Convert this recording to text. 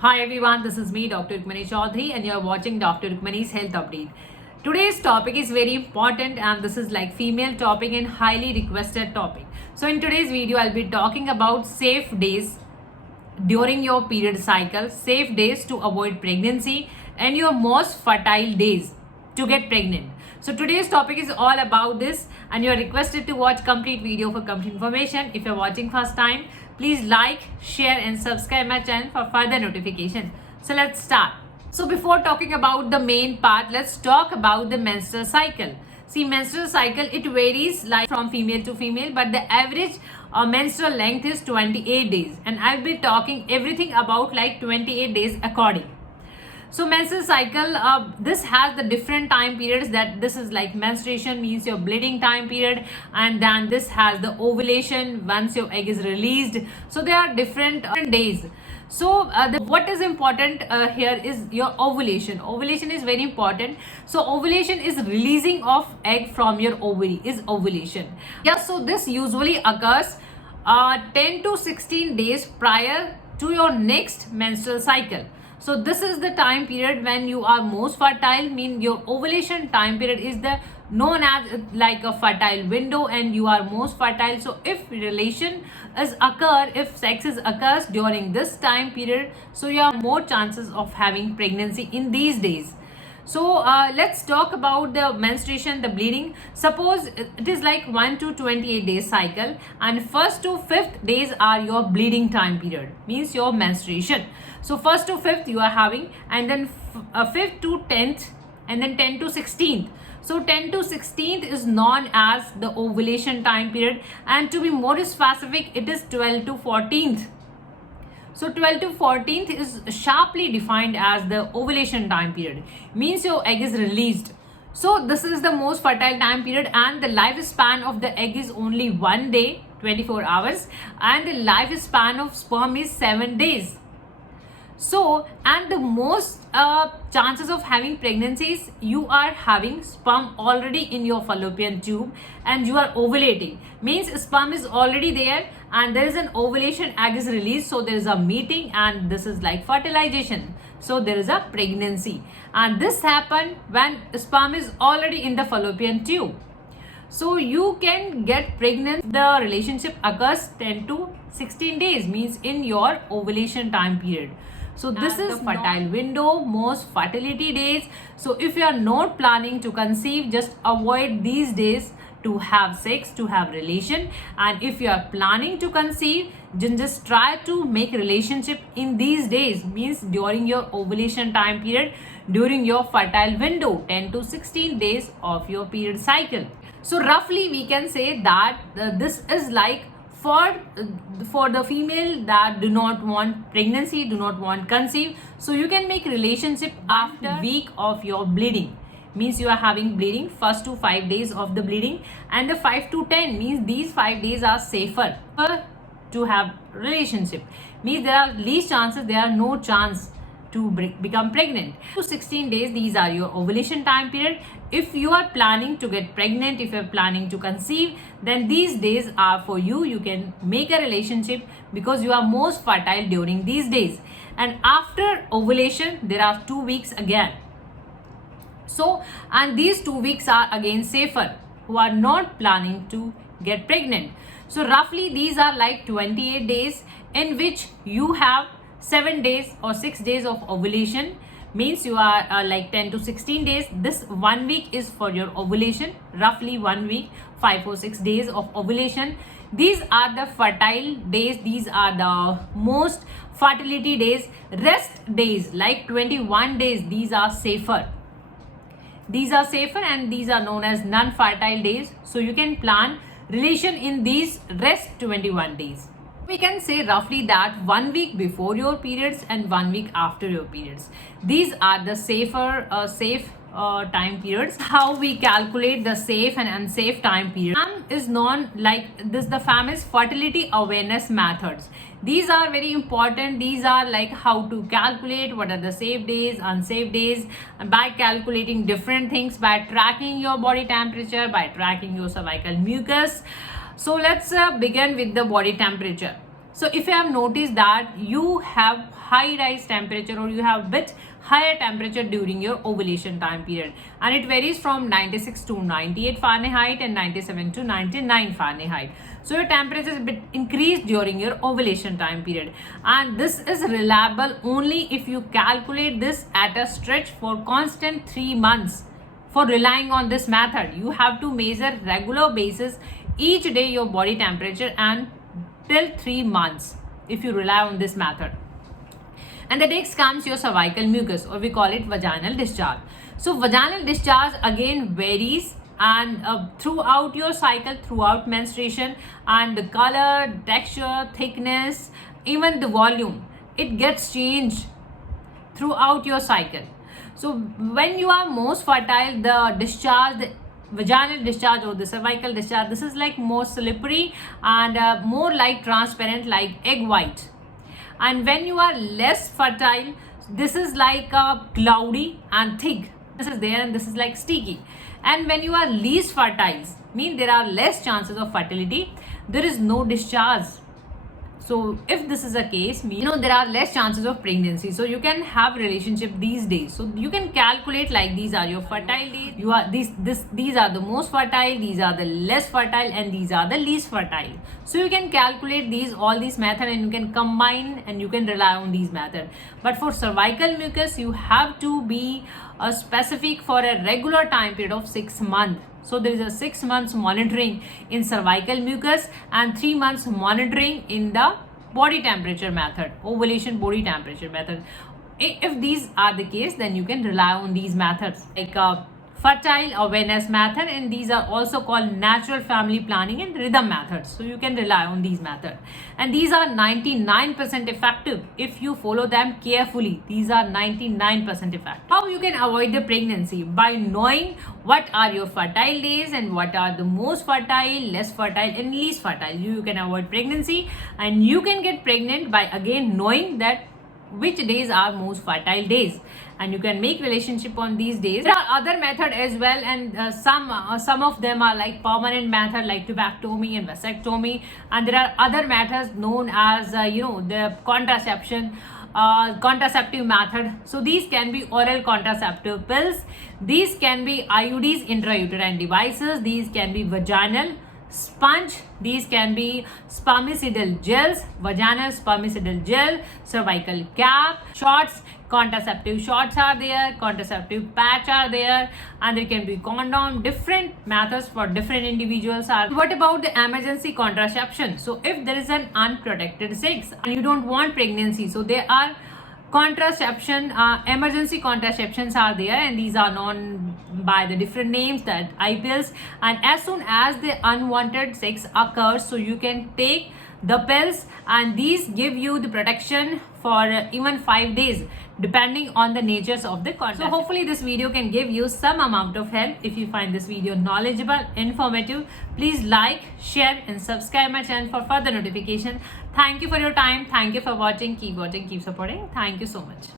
Hi everyone, this is me Dr.RUkmani Choudhary and you're watching Dr.RUkmani's Health Update. Today's topic is very important and this is like female topic and highly requested topic. So in today's video, I'll be talking about safe days during your period cycle, safe days to avoid pregnancy and your most fertile days to get pregnant. So today's topic is all about this and you are requested to watch complete video for complete information. If you're watching first time, please like, share and subscribe my channel for further notification. So let's start. So before talking about the main part, let's talk about the menstrual cycle. See, menstrual cycle, it varies like from female to female, but the average menstrual length is 28 days and I'll be talking everything about like 28 days according. So menstrual cycle, this has the different time periods. That this is like menstruation means your bleeding time period, and then this has the ovulation once your egg is released. So there are different days. So what is important here is your ovulation. Ovulation is very important. So ovulation is releasing of egg from your ovary is ovulation. Yeah, so this usually occurs 10 to 16 days prior to your next menstrual cycle. So this is the time period when you are most fertile, mean your ovulation time period is the known as like a fertile window and you are most fertile. So if relation is occur, if sex is occurs during this time period, so you have more chances of having pregnancy in these days. So let's talk about the menstruation, the bleeding. Suppose it is like 1 to 28 days cycle and first to fifth days are your bleeding time period, means your menstruation. So first to fifth you are having, and then fifth to 10th, and then 10 to 16th. So 10 to 16th is known as the ovulation time period, and to be more specific, it is 12 to 14th. So 12 to 14th is sharply defined as the ovulation time period, means your egg is released. So this is the most fertile time period and the lifespan of the egg is only 1 day, 24 hours, and the lifespan of sperm is 7 days. So, and the most chances of having pregnancies, you are having sperm already in your fallopian tube and you are ovulating, means sperm is already there and there is an ovulation, egg is released, so there is a meeting and this is like fertilization. So there is a pregnancy and this happened when sperm is already in the fallopian tube. So you can get pregnant, the relationship occurs 10 to 16 days, means in your ovulation time period. So this is the fertile window, most fertility days. So if you are not planning to conceive, just avoid these days to have sex, to have relation. And if you are planning to conceive, then just try to make relationship in these days, means during your ovulation time period, during your fertile window, 10 to 16 days of your period cycle. So roughly we can say that this is like for the female that do not want pregnancy, do not want conceive, so you can make relationship after week of your bleeding, means you are having bleeding first to 5 days of the bleeding, and the 5 to 10 means these 5 days are safer to have relationship, means there are least chances, there are no chance to become pregnant. To 16 days, these are your ovulation time period. If you are planning to get pregnant, if you are planning to conceive, then these days are for you. You can make a relationship because you are most fertile during these days. And after ovulation, there are 2 weeks again. So, and these 2 weeks are again safer who are not planning to get pregnant. So roughly these are like 28 days in which you have 7 days or 6 days of ovulation, means you are like 10 to 16 days. This 1 week is for your ovulation, roughly 1 week, 5 or 6 days of ovulation. These are the fertile days, these are the most fertility days. Rest days like 21 days, these are safer. These are safer and these are known as non-fertile days. So you can plan relation in these rest 21 days. We can say roughly that 1 week before your periods and 1 week after your periods. These are the safe time periods. How we calculate the safe and unsafe time period is known like this, the famous fertility awareness methods. These are very important. These are like how to calculate what are the safe days, unsafe days, by calculating different things, by tracking your body temperature, by tracking your cervical mucus. So let's begin with the body temperature. So if you have noticed that you have high rise temperature or you have bit higher temperature during your ovulation time period, and it varies from 96 to 98 Fahrenheit and 97 to 99 Fahrenheit. So your temperature is a bit increased during your ovulation time period, and this is reliable only if you calculate this at a stretch for constant 3 months. For relying on this method, you have to measure regular basis each day your body temperature and till 3 months if you rely on this method. And the next comes your cervical mucus, or we call it vaginal discharge. So vaginal discharge again varies and throughout your cycle, throughout menstruation, and the color, texture, thickness, even the volume, it gets changed throughout your cycle. So when you are most fertile, the discharge, the vaginal discharge or the cervical discharge, this is like more slippery and more like transparent, like egg white. And when you are less fertile, this is like cloudy and thick. This is there and this is like sticky. And when you are least fertile, mean there are less chances of fertility, there is no discharge. So if this is a case, there are less chances of pregnancy. So you can have relationship these days. So you can calculate like these are your fertile days. You are these are the most fertile, these are the less fertile, and these are the least fertile. So you can calculate all these methods and you can combine and you can rely on these methods. But for cervical mucus, you have to be specific for a regular time period of 6 months. So there is a 6 months monitoring in cervical mucus and 3 months monitoring in the body temperature method, ovulation body temperature method. If these are the case, then you can rely on these methods like fertile awareness method, and these are also called natural family planning and rhythm methods. So you can rely on these methods, and these are 99% effective if you follow them carefully. These are 99% effective. How you can avoid the pregnancy? By knowing what are your fertile days and what are the most fertile, less fertile, and least fertile. You can avoid pregnancy, and you can get pregnant by again knowing that which days are most fertile days, and you can make relationship on these days. There are other method as well, and some of them are like permanent method like tubectomy and vasectomy, and there are other methods known as the contraception, contraceptive method. So these can be oral contraceptive pills, these can be IUDs, intrauterine devices, these can be vaginal sponge, these can be spermicidal gels, vaginal spermicidal gel, cervical cap, shots, contraceptive shots are there, contraceptive patch are there, and there can be condom. Different methods for different individuals are. What about the emergency contraception? So if there is an unprotected sex and you don't want pregnancy, so there are contraception, emergency contraceptions are there, and these are known by the different names, that pills. And as soon as the unwanted sex occurs, so you can take the pills, and these give you the protection for even 5 days depending on the natures of the contraception. So hopefully this video can give you some amount of help. If you find this video knowledgeable, informative, please like, share, and subscribe my channel for further notification. Thank you for your time. Thank you for watching. Keep watching, keep supporting. Thank you so much.